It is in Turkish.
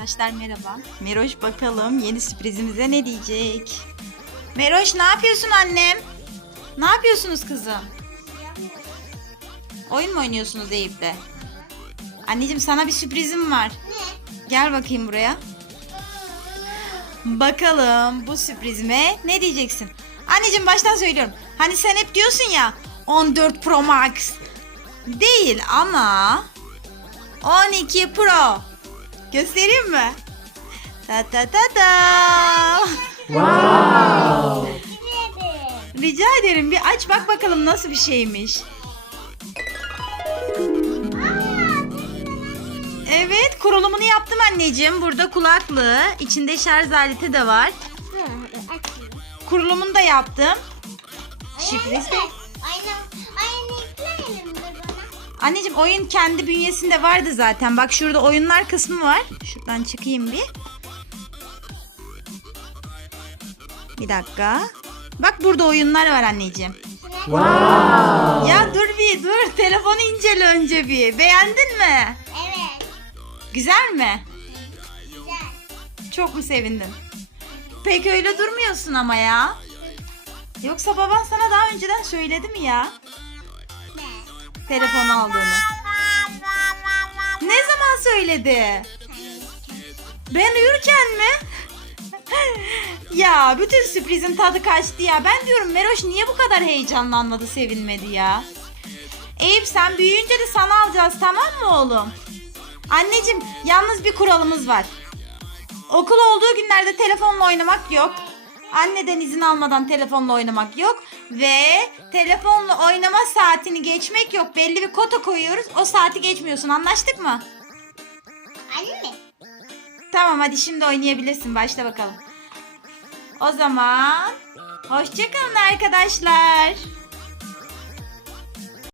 Arkadaşlar merhaba. Meroş bakalım yeni sürprizimize ne diyecek? Meroş ne yapıyorsun annem? Ne yapıyorsunuz kızım? Oyun mu oynuyorsunuz Eyüp'le? Anneciğim sana bir sürprizim var. Gel bakayım buraya. Bakalım bu sürprizime ne diyeceksin? Anneciğim baştan söylüyorum. Hani sen hep diyorsun ya 14 Pro Max. Değil ama 12 Pro. Göstereyim mi? Ta ta ta ta. Rica ederim bir aç bak bakalım nasıl bir şeymiş. Evet kurulumunu yaptım anneciğim. Burada kulaklığı, içinde şarj aleti de var. Kurulumunu da yaptım. Şifresi. Aynen. Anneciğim oyun kendi bünyesinde vardı zaten. Bak şurada oyunlar kısmı var. Şuradan çıkayım bir. Bir dakika. Bak burada oyunlar var anneciğim. Ya dur bir dur. Telefonu incele önce bir. Beğendin mi? Evet. Güzel mi? Güzel. Çok mu sevindin? Pek öyle durmuyorsun ama ya. Yoksa baban sana daha önceden söyledi mi ya? Telefon aldığını. Ne zaman söyledi? Ben uyurken mi? ya bütün sürprizin tadı kaçtı ya. Ben diyorum Meroş niye bu kadar heyecanlanmadı, sevinmedi ya? Eyüp sen büyüyünce de sana alacağız tamam mı oğlum? Anneciğim yalnız bir kuralımız var. Okul olduğu günlerde telefonla oynamak yok. Anneden izin almadan telefonla oynamak yok. Ve telefonla oynama saatini geçmek yok. Belli bir kota koyuyoruz. O saati geçmiyorsun. Anlaştık mı? Anne. Tamam hadi şimdi oynayabilirsin. Başla bakalım. O zaman hoşçakalın arkadaşlar.